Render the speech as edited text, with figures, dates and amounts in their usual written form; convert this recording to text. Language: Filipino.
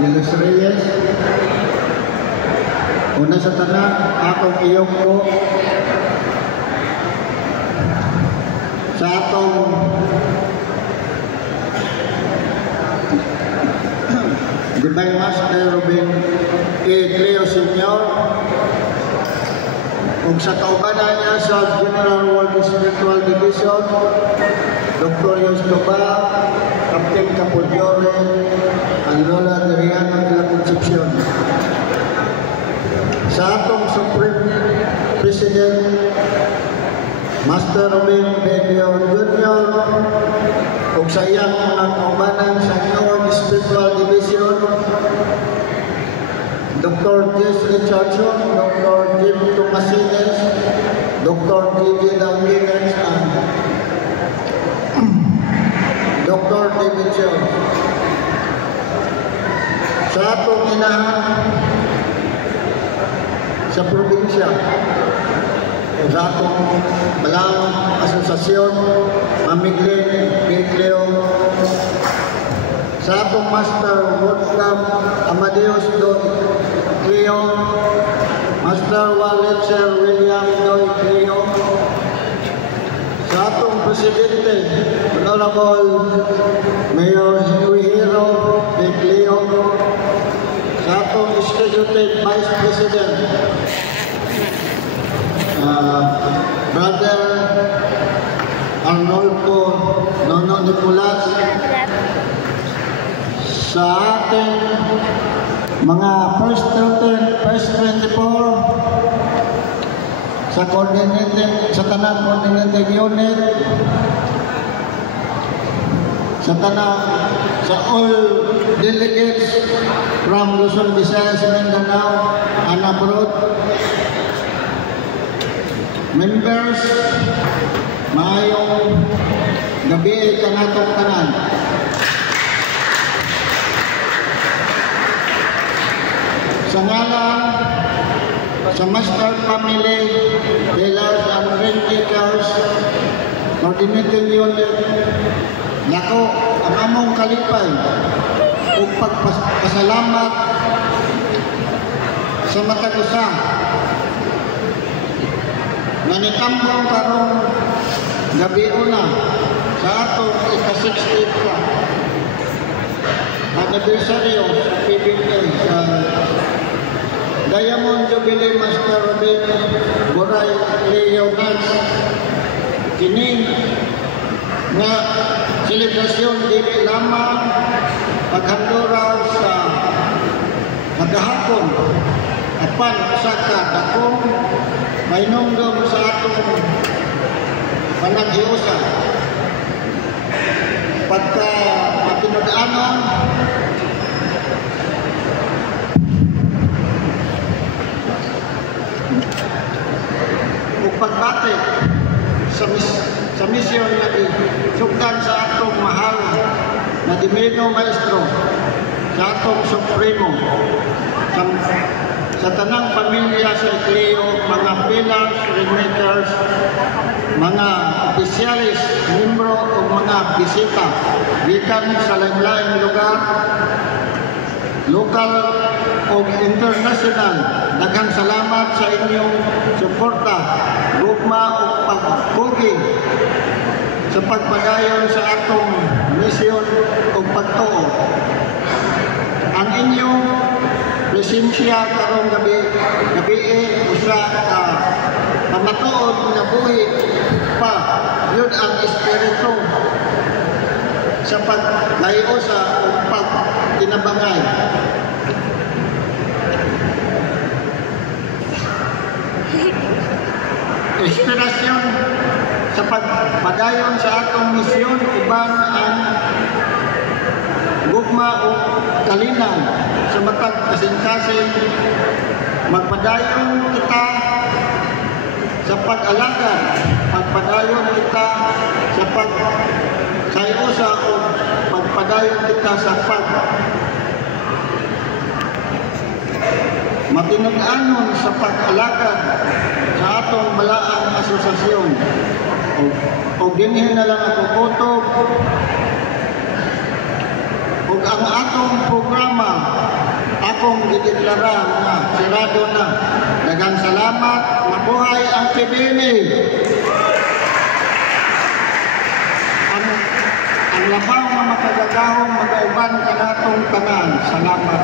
de los Reyes. Una sa tanan, akong iyong ko sa atong Divine Master Ruben A. Cleo Sr. ug sa kaubanan niya sa General World Spiritual Division, Dr. Yostoba, Captain Capuliore, ang Lola Adriana de la Concepcion. Sa atong Supreme President, Master Ruben Belio Jr. ug sa iyang mga kaubanan sa World Spiritual Division, Dr. Jess Richardson, Dr. Jim Tomasines, Dr. J.J. Danguines, and Dr. David Jones. Sa atong inahan sa probinsya, sa atong balang asosasyon, Mamiglen, Cleo, sa atong Master Wolfgang Amadeus Don Cleo, Master Wallet Sir William Doy Cleo, sa atong Presidente, Honorable Mayor Henry Hero de Cleo, sa atong Executive Vice President, Brother Arnolfo Nono Nicolas, sa ating mga first 24 sa coordinating, sa tanang coordinating unit, sa tanang, sa all delegates from Luzon, Visayas, Mindanao, and abroad, members, maayong gabi kanatong tanan. Sa ngalan sa Master Family, Pillars and Renters, Coordinating Unit, nako ang among kalipay o pagpasalamat sa matag usa na nitambong karong gabi una sa atong ika-60th anniversary sa PBA sa Diamond Jubilee Master Ruben Boray Leo Nats. Kini nga selebrasyon dili lamang paghandura sa magahapon apan sa dakong mainungdom sa atong panaghiusa pagka matinud-anon ug pagbati sa misyon nga sugdan sa atong mahal na Divino Maestro, sa atong Supremo, sa tanang pamilya sa Cleo, mga pillars, remakers, mga opisyalis, membro o mga bisita gikan sa lain-lain lugar, lokal o international. Daghang salamat sa inyong suporta, gugma o pagpugi sa pagpadayon sa atong misyon o pagtuo. Ang inyong presensya karong gabi usa ka pamatuod na buhi pa yun ang espiritu sa paglayo sa o pagtinabangay. Inspirasyon sa pagpadayon sa atong misyon uban ang gugma o kalinan sa matag kasing-kasing magpadayon kita sa pag-alagad, magpadayon kita sa pagkayusa o pagpadayon kita sa matinud-anon sa pag-alagad sa atong malaang asosasyon. O dinhin na lang ako kutob o ug ang atong programa akong gideklara nga sirado na. Daghang salamat. Mabuhay ang PBM. Ang labaw nga makagagahong mag-auban kanatong tanan. Salamat.